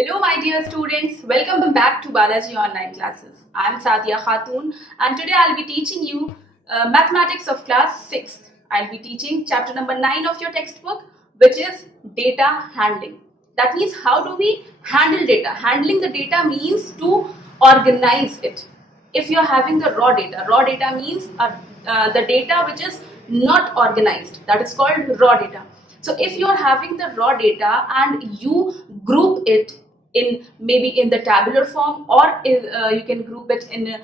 Hello, my dear students. Welcome back to Balajee online classes. I am Sadia Khatun, and today I'll be teaching you mathematics of class 6. I'll be teaching chapter number 9 of your textbook, which is data handling. That means how do we handle data? Handling the data means to organize it. If you're having the raw data means the data which is not organized, that is called raw data. So if you're having the raw data and you group it in maybe in the tabular form, or you can group it in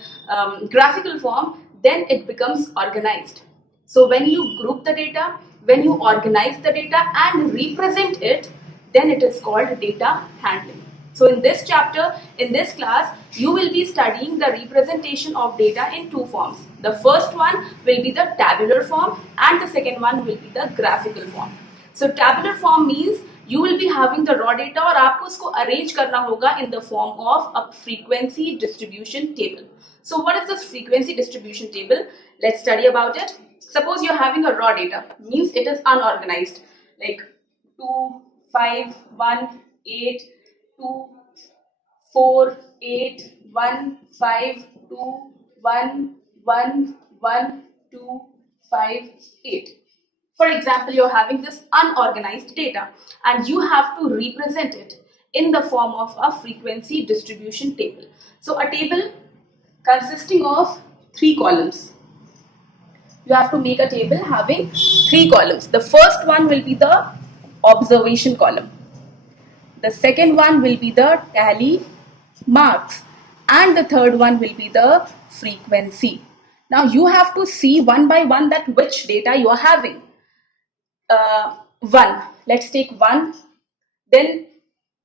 graphical form, then it becomes organized. So when you group the data, when you organize the data and represent it, then it is called data handling. So in this chapter, in this class, you will be studying the representation of data in two forms. The first one will be the tabular form and the second one will be the graphical form. So tabular form means you will be having the raw data और आपको उसको arrange करना होगा in the form of a frequency distribution table. So what is this frequency distribution table? Let's study about it. Suppose you're having a raw data, means it is unorganized, like 2, 5, 1, 8, 2, 4, 8, 1, 5, 2, 1, 1, 1, 2, 5, 8. For example, you're having this unorganized data and you have to represent it in the form of a frequency distribution table. So a table consisting of 3 columns. You have to make a table having 3 columns. The first one will be the observation column. The second one will be the tally marks. And the third one will be the frequency. Now you have to see one by one that which data you are having. 1. Let's take 1, then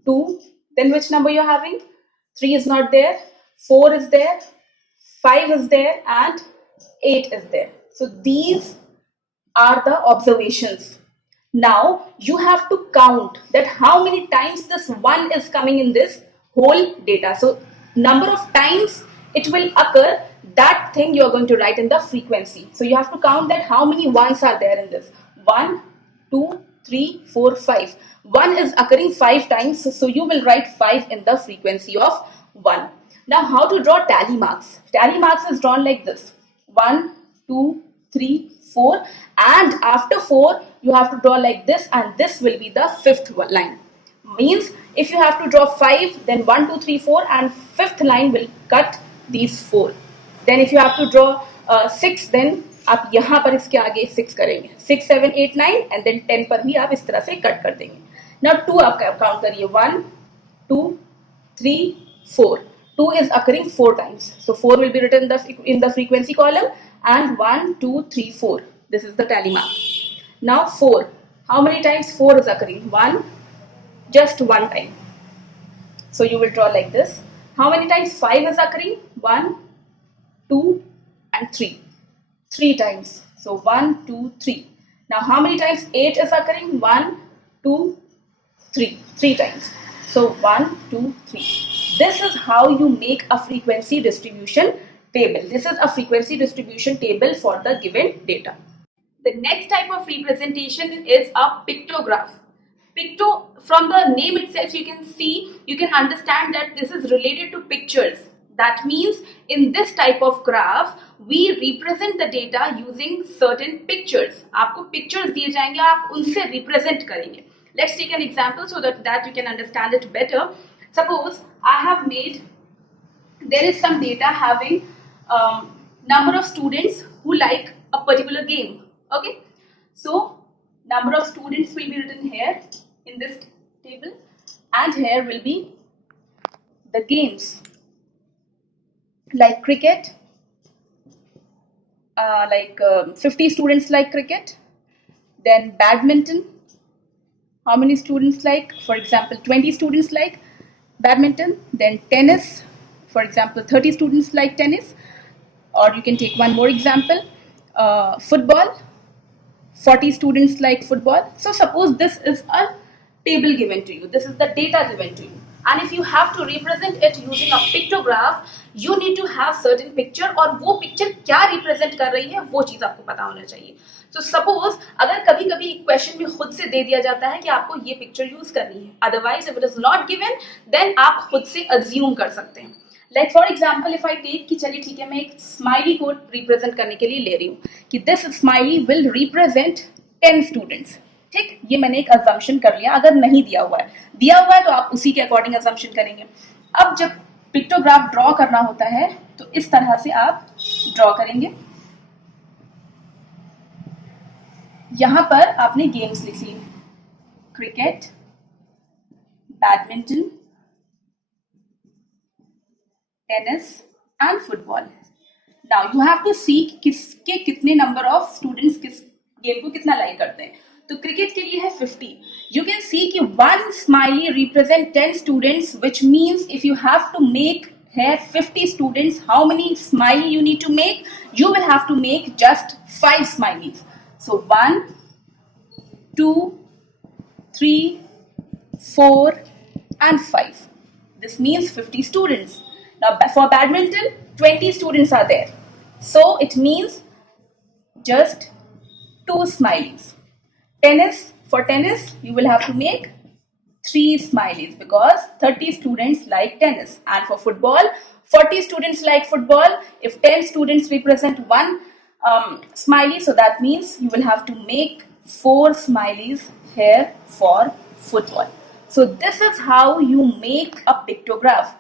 2, then which number you're having? 3 is not there, 4 is there, 5 is there, and 8 is there. So these are the observations. Now you have to count that how many times this 1 is coming in this whole data. So number of times it will occur, that thing you are going to write in the frequency. So you have to count that how many ones are there in this. 1, 2, 3, 4, 5. 1 is occurring 5 times, so you will write 5 in the frequency of 1. Now how to draw tally marks? Tally marks is drawn like this. 1, 2, 3, 4, and after 4 you have to draw like this, and this will be the 5th line. Means if you have to draw 5, then 1, 2, 3, 4, and 5th line will cut these 4. Then if you have to draw 6, then आप यहाँ पर इसके आगे 6 करेंगे, 6, 7, 8, 9 and then 10 पर भी आप इस तरह से कट कर देंगे. Now 2 आप काउंट करिए, 1, 2, 3, 4. 2 is occurring 4 times, so 4 will be written in the frequency column, and 1, 2, 3, 4. This is the tally mark. Now 4. How many times 4 is occurring? 1, just 1 time. So you will draw like this. How many times 5 is occurring? 1, 2, and 3. 3 times. So 1, 2, 3. Now how many times 8 is occurring? 1, 2, 3. 3 times. So 1, 2, 3. This is how you make a frequency distribution table. This is a frequency distribution table for the given data. The next type of representation is a pictograph. From the name itself you can understand that this is related to pictures. That means in this type of graph, we represent the data using certain pictures. आपको pictures दिए जाएंगे, आप उनसे represent करेंगे. Let's take an example so that you can understand it better. Suppose I have made, there is some data having number of students who like a particular game. Okay, so number of students will be written here in this table, and here will be the games. Like cricket, 50 students like cricket. Then badminton, how many students like? For example, 20 students like badminton. Then tennis, for example, 30 students like tennis. Or you can take one more example, football, 40 students like football. So suppose this is a table given to you, this is the data given to you, and if you have to represent it using a pictograph, you need to have certain picture, और वो picture क्या represent कर रही है वो चीज आपको पता होना चाहिए. तो सपोज अगर कभी कभी क्वेश्चन में खुद से दे दिया जाता है कि आपको ये पिक्चर यूज करनी है, otherwise if it is not given then आप खुद से अज्यूम कर सकते हैं. Like for example if I take कि चलिए ठीक है मैं एक स्माइली को रिप्रेजेंट करने के लिए ले रही हूँ कि this smiley will represent 10 students. ठीक, ये मैंने एक अजम्पशन कर लिया. अगर नहीं दिया हुआ है, दिया हुआ है तो आप उसी के अकॉर्डिंग अजम्पशन करेंगे. अब जब पिक्टोग्राफ ड्रॉ करना होता है तो इस तरह से आप ड्रॉ करेंगे. यहां पर आपने गेम्स लिख लिए, cricket, badminton, tennis and football. Now you have to see किसके कितने नंबर ऑफ स्टूडेंट्स किस गेम को कितना लाइक करते हैं. तो क्रिकेट के लिए है 50. यू कैन सी कि one smiley represent 10 students, which means if you have to make here 50 students, how many smiley you need to make? You will have to make just 5 smileys. So 1, 2, 3, 4 and 5. This means 50 students. Now for badminton 20 students are there, so it means just 2 smileys. For tennis you will have to make 3 smileys because 30 students like tennis, and for football 40 students like football. If 10 students represent 1 smiley, so that means you will have to make 4 smileys here for football. So this is how you make a pictograph.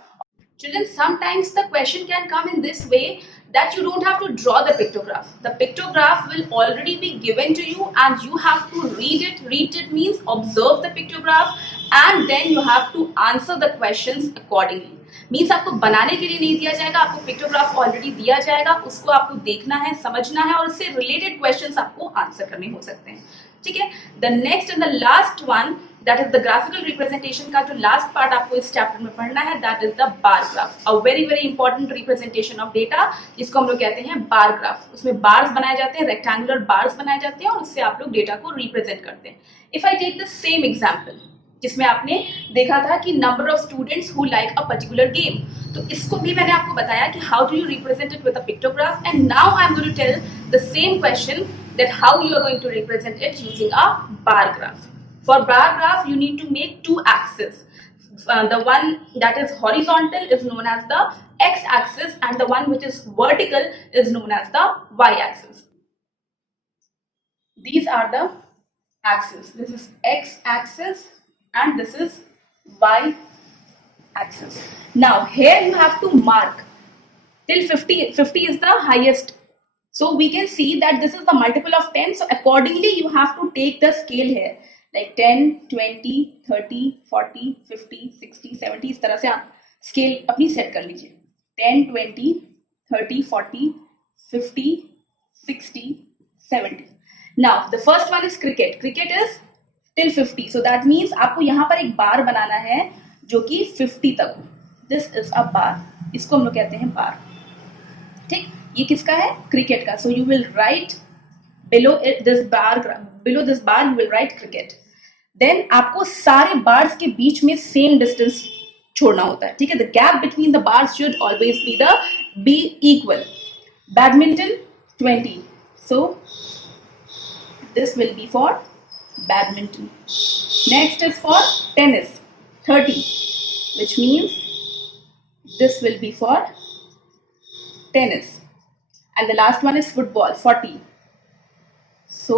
Children, sometimes the question can come in this way that you don't have to draw the pictograph. The pictograph will already be given to you and you have to read it. Read it means observe the pictograph and then you have to answer the questions accordingly. Means आपको बनाने के लिए नहीं दिया जाएगा, आपको pictograph already दिया जाएगा, उसको आपको देखना है, समझना है और उससे रिलेटेड क्वेश्चंस आपको आंसर करने हो सकते हैं. ठीक है. The next and the last one, that is the graphical representation का जो लास्ट पार्ट आपको इस चैप्टर में पढ़ना है, that is the bar graph. A very very important representation of data, जिसको हम लोग कहते हैं बार ग्राफ. उसमें बार्स बनाए जाते हैं, रेक्टेंगुलर बार्स बनाए जाते हैं और उससे आप लोग डेटा को रिप्रेजेंट करते हैं. If I take the same example जिसमें आपने देखा था कि number of students who like a particular game, तो इसको भी मैंने आपको बताया कि how do you represent it with a pictograph. And now I am going to tell the same question that how you are going to represent it using a bar graph. For bar graph you need to make 2 axes. The one that is horizontal is known as the x axis and the one which is vertical is known as the y axis. These are the axes. This is x axis and this is y axis. Now here you have to mark till 50. 50 is the highest. So we can see that this is the multiple of 10. So accordingly you have to take the scale here. Like 10, 20, 30, 40, 50, 60, 70 इस तरह से आप scale अपनी set कर लीजिए. 10, 20, 30, 40, 50, 60, 70. Now the first one is cricket. Cricket is till 50. So that means आपको यहाँ पर एक बार बनाना है जो कि 50 तक हो. This is a bar. इसको हम लोग कहते हैं बार. ठीक, ये किसका है? क्रिकेट का. So you will write below this bar you will write cricket. Then आपको सारे बार्स के बीच में सेम डिस्टेंस छोड़ना होता है. ठीक है, the gap between the bars should always be equal. Badminton 20, so this will be for badminton. Next is for tennis 30, which means this will be for tennis, and the last one is football 40, so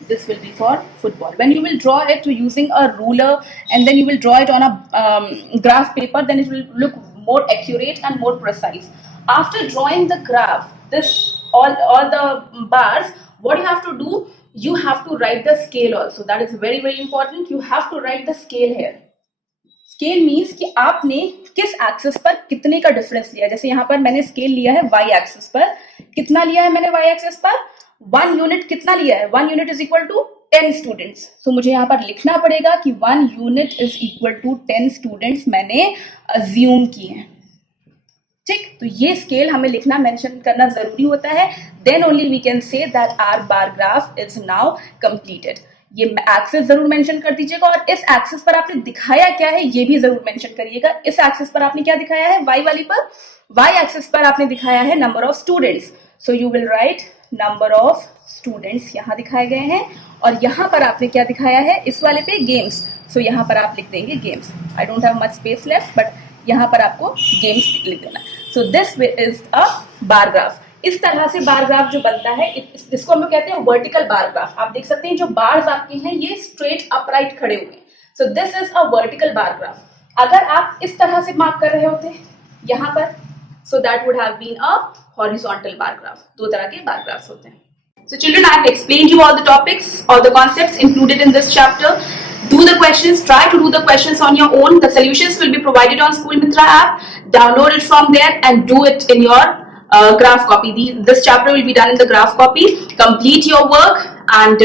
this will be for football. When you will draw it using a ruler and then you will draw it on a graph paper, then it will look more accurate and more precise. After drawing the graph, this all the bars, what you have to do, you have to write the scale also. That is very very important. You have to write the scale here. Scale means कि आपने किस axis पर कितने का difference लिया. जैसे यहाँ पर मैंने स्केल लिया है वाई एक्सिस पर. कितना लिया है मैंने वाई एक्सिस पर? 1 यूनिट. कितना लिया है? 1 unit is equal to 10 students. So मुझे यहाँ पर लिखना पड़ेगा कि 1 unit is equal to 10 students मैंने अज्यूम किए हैं. ठीक, तो ये स्केल हमें लिखना, मेंशन करना जरूरी होता है. Then only we can say that our bar graph is now completed. ये एक्सिस जरूर मेंशन कर दीजिएगा और इस एक्सिस पर आपने दिखाया क्या है ये भी जरूर मेंशन करिएगा. इस एक्सिस पर आपने क्या दिखाया है? वाई वाली पर. वाई एक्सिस पर आपने दिखाया है number of students. So you will right number of students यहाँ दिखाए गए हैं, और यहाँ पर आपने क्या दिखाया है, इस वाले पे गेम्स, सो यहाँ पर आप लिख देंगे games. I don't have much space left, but यहाँ पर आपको गेम्स लिख देना. So this is a bar graph. इस तरह से बार ग्राफ जो बनता है, इसको हम लोग कहते हैं वर्टिकल बार ग्राफ. आप देख सकते हैं जो बार्स आपके हैं ये स्ट्रेट अपराइट खड़े हुए हैं. So this is a vertical bar graph. अगर आप इस तरह से मार्क कर रहे होते यहाँ पर, so that would have been a horizontal bar graph. दो तरह के bar graphs होते हैं. So children, I have explained you all the topics, all the concepts included in this chapter. Do the questions, try to do the questions on your own. The solutions will be provided on School Mitra app. Download it from there and do it in your graph copy. This chapter will be done in the graph copy. Complete your work, and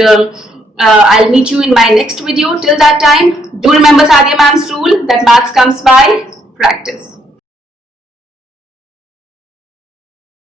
I'll meet you in my next video. Till that time, do remember Sadia ma'am's rule that maths comes by practice.